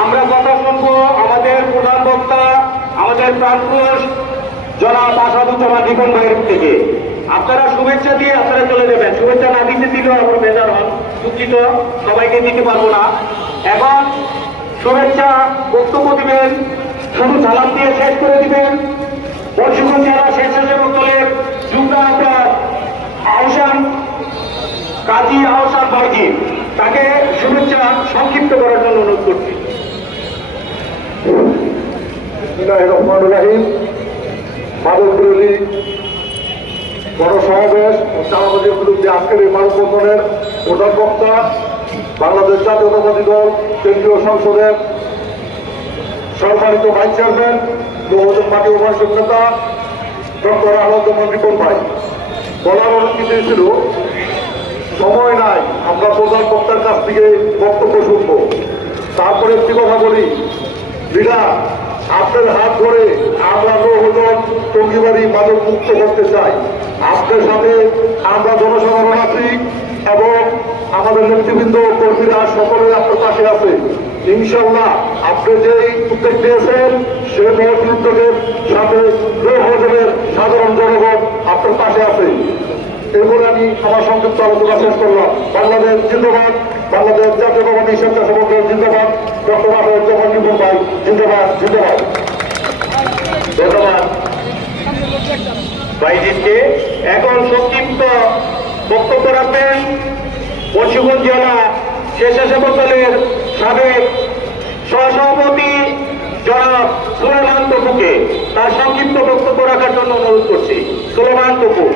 আমরা কথা শুনবো আমাদের প্রধান বক্তা, আমাদের প্রাণপুরুষ জনাব আসাদুজ্জামান রিপন ভাইয়ের থেকে। আপনারা শুভেচ্ছা দিয়ে আপনারা চলে যাবেন। শুভেচ্ছা না দিতে দিলেও আমরা বেজার হন, দুঃখিত, সবাইকে দিতে পারবো না। এখন শুভেচ্ছা বক্তব্য দিবেন, শুধু সালাম দিয়ে শেষ করে দিবেন পঞ্চগড় জেলা স্বেচ্ছাসেবক দলের যুগ্ম আহসান কাজী আহসান ভাইজি। তাকে শুভেচ্ছা সংক্ষিপ্ত করার জন্য অনুরোধ করছি। মাদক বিরোধী গণসমাবেশ ও চাঁদাবাজির বিরুদ্ধে আজকের এই মানববন্ধনের প্রধান বক্তা বাংলাদেশ জাতীয়তাবাদী দল কেন্দ্রীয় সংসদের সম্মানিত ভাইস চেয়ারম্যান বহুজন মাটি উপাসক নেতা ডক্টর আসাদুজ্জামান রিপন ভাই। বলার অনেক কিছুই ছিল, সময় নাই, আমরা প্রধান বক্তার কাছ থেকে বক্তব্য শুনব। তারপরে একটি কথা বলি, লিডার আপনার হাত ধরে আমরা বহুজন টঙ্গিবাড়ি মাদক মুক্ত করতে চাই। আপনার সাথে আমরা জনসাধারণ আছি এবং আমাদের নেতৃবৃন্দ কর্মীরা সকলে আপনার পাশে আছে। ইনশাল্লাহ আপনি যেই উদ্যোগ নিয়েছেন সে মহৎ উদ্যোগের সাথে বহুজনের সাধারণ জনগণ আপনার পাশে আছে। এরপরে আমি আমার সংক্ষিপ্ত আলোচনা শেষ করলাম। বাংলাদেশ জিন্দাবাদ, বাংলাদেশ জাতীয়তাবাদী স্বেচ্ছাসেবক দল জিন্দাবাদ, ডক্টর আসাদুজ্জামান রিপন ভাই জিন্দাবাদ জিন্দাবাদ। ধন্যবাদ ভাইজিকে। এখন সংক্ষিপ্ত বক্তব্য রাখবেন পঞ্চগড় জেলা স্বেচ্ছাসেবক দলের সাবেক সহসভাপতি জনাব সুলেমান তপুকে। তার সংক্ষিপ্ত বক্তব্য রাখার জন্য অনুরোধ করছি। সুলেমান তপু।